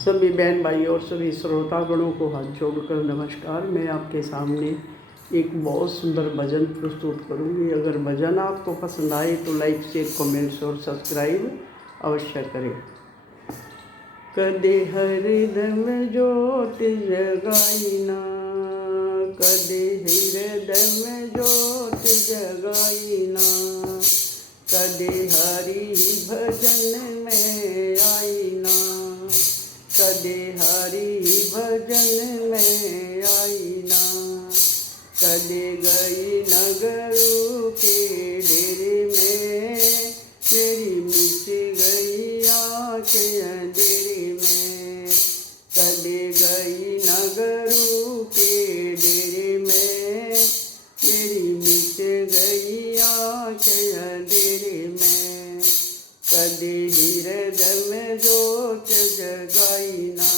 सभी बहन भाई और सभी श्रोतागणों को हाथ जोड़कर नमस्कार। मैं आपके सामने एक बहुत सुंदर भजन प्रस्तुत करूंगी। अगर भजन आपको पसंद आए तो लाइक शेयर कमेंट्स और सब्सक्राइब अवश्य करें। कदे हृदय ज्योत जगाईना, कदे हृदय ज्योत जगाईना, कदे हरि भजन में आईना, कदे हरि भजन में आईना, कदे गई नगरों के डेरे में, तेरी मिट गई आँखें अंधेरे में, कदे गई नगरों के डेरे में, तेरी मिट गई आँखें अंधेरे में, कदे हृदय में ज्योत जगाईना,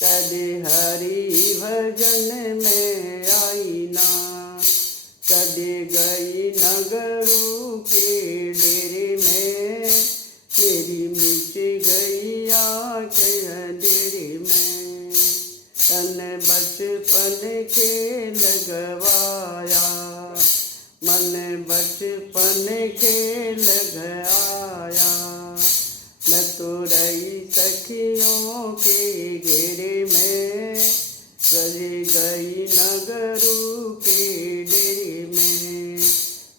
कदे हरि भजन में आईना, कदे गई नगरों के डेरे में, मेरी मिट गई आँखें अंधेरे में। तन बचपन खेल गवाया, मन बचपन खेल गया, मैं तो रही सखियों के घेरे में, चली गई नगरों के डेरे में,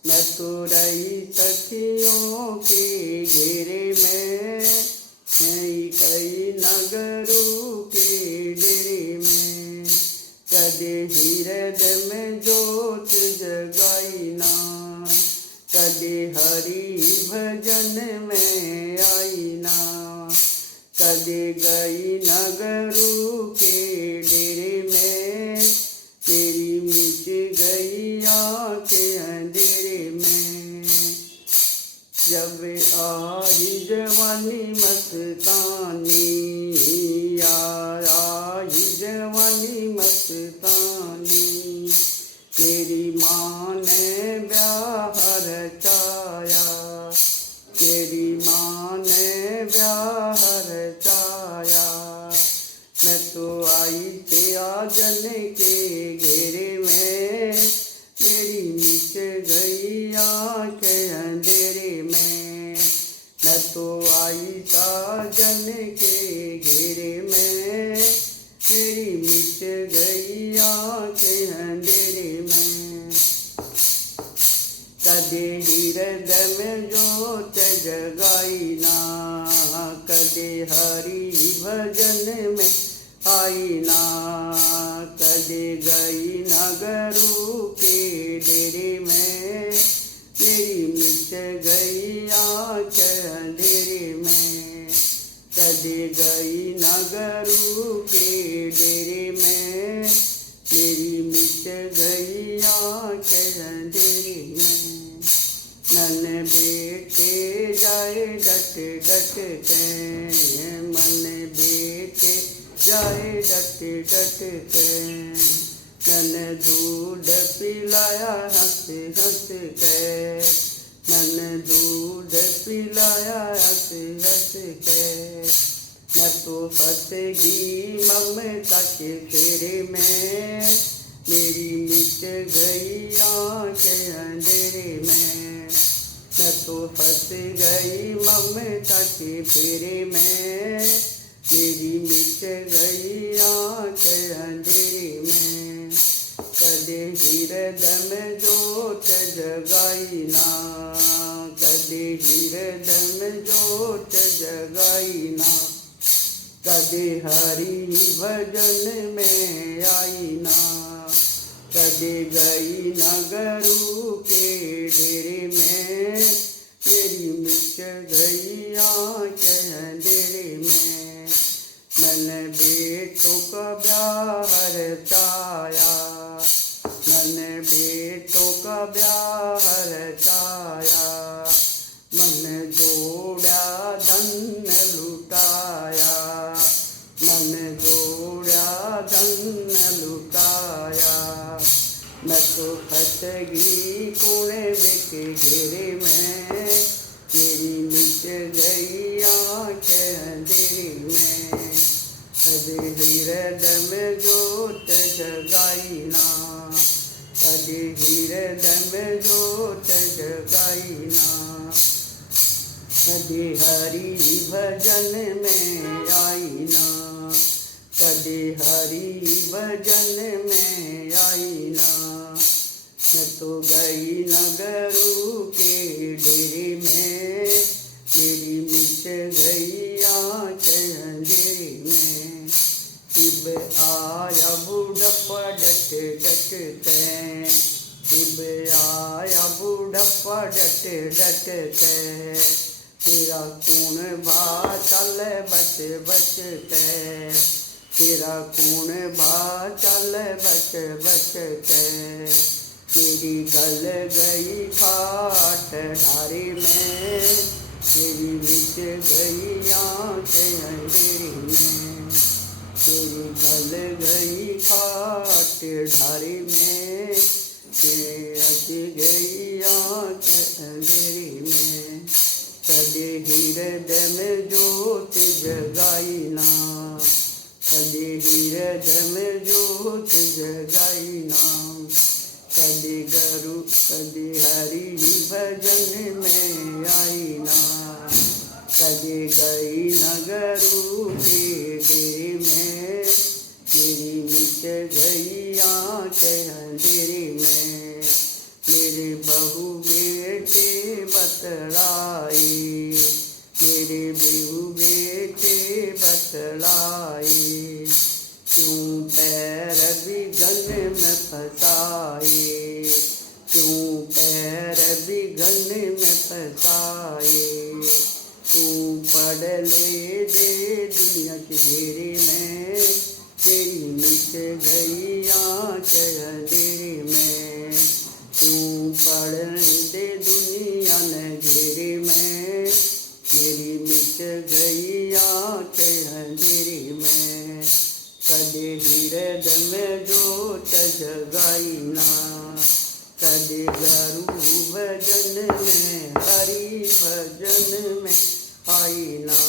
मैं तो रही सखियों के घेरे में, मैं गई नगरों के डेरे में, कदे हृदय में ज्योत जगाईना, कदे हरि भजन में आईना, कदे गई नगरों के डेरे में, तेरी मिट गई आँखें अंधेरे में। जब आई जवानी मस्तानी, आई जवानी मस्तानी, तेरी माँ ने ब्याह रचाया, तेरी माँ ने ब्याह रचाया, मैं तो आई थे आजन के घेरे में, मेरी मिट गई आँखें अंधेरे में, मैं तो आई साजन के घेरे में, मेरी मिट गई आँखें अंधेरे में। कदे हृदय में ज्योत जगाईना, कदे हरि भजन में आईना, कदे गई नगरों के डेरे में, मेरी मिट गई आँखें अंधेरे में, कदे गई नगरों के डेरे में, मेरी मिट गई आँखें अंधेरे में। मन बेटे जाए डट डट के, मन बेटे जाए डट डट के, मन दूध पिलाया हंस हंस के, मन दूध पिलाया हंस हंस के, मैं तो फंस गई ममता के फेरे में, मेरी मिट गई आँखें अंधेरे में, मैं तो फंस गई ममता के फेरे में, मेरी मिट गई आँखें अंधेरे में। कदे हृदय में ज्योत जगाईना, कदे हृदय में ज्योत जगाईना, कदे हरि भजन में आईना, कदे गई नगरों के डेरे में, मेरी मिट गई आँखें अंधेरे में। मैंने बेटों का ब्याह रचाया, मैंने बेटों का ब्याह रचाया, मन जोड़ा धन लुटाया, मन जोड़ा धन लुटाया, मैं तो फंस गई कुएं के घेरे में, मेरी मिट गई आँखें अंधेरे में। जगाई ना, कभी हृदय में जोत जगाई ना, कभी हरि भजन में आई ना, कभी हरि भजन में आई ना। मैं तो गई नगरू के डेरे में, मेरी मिट गई आँखें अंधेरे में। तिब आया बुढ़प्पा डट डट के, तिब आया बुढ़प्पा डट डट के, तेरा कौन भा चल बच बच के, तेरा कौन भा चल बच बच के। तेरी गल गई खाट ढारे में, तेरी मिट गई आँखें अंधेरे में, तेरी गल गई खाट ढारे में, तेरी अज गई आँखें अंधेरे में। कदे हृदय में जोत जगाई ना, कदे हृदय में जोत जगाई ना, कदे गुरु कदे हरि भजन में आई ना, कदे गई नगरू के डेरे में, मेरी मिट गई आँखें अंधेरे में। मेरे बहू बेटे बतलाए, मेरे बहू बेटे बतलाए, क्यों पैर बिगन में फंसाए, क्यों पैर बिगन में फंसाए। तू पढ़ ले दे दुनिया के घेरे में, तेरी मिट गई आँखें अंधेरे में। तू पढ़ दे दुनिया न घेरे में, मेरी मिट गई आँखें अंधेरे में। कदे हृदय में जोत जगाई ना, कदे गुरु भजन में हरि भजन में आई ना,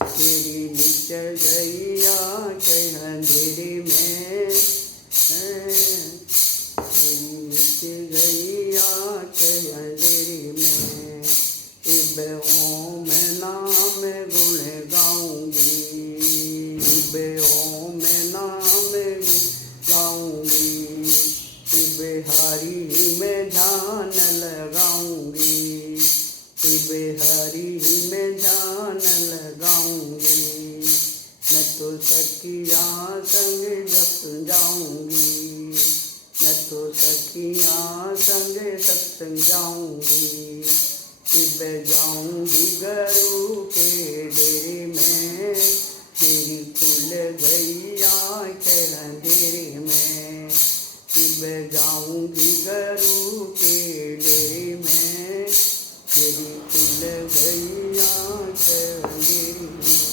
मेरी मिट गई आँखें अंधेरे में, मेरी मिट गई आँखें अंधेरे में। इब ओम नाम गुण गाऊंगी, इब ओम नाम गुण गाऊंगी, इब हरि में ध्यान लगाऊंगी, इब हरि में ध्यान लगाऊंगी। मैं तो सखिया संग जप जाऊंगी, मैं तो सखिया संग सत्संग जाऊंगी। इब जाऊंगी गुरु के डेरे में, मेरी खुल गई आँखें अंधेरे में। इब जाऊंगी गुरु के डेरे में, मेरी खुल गई आँखें अंधेरे में।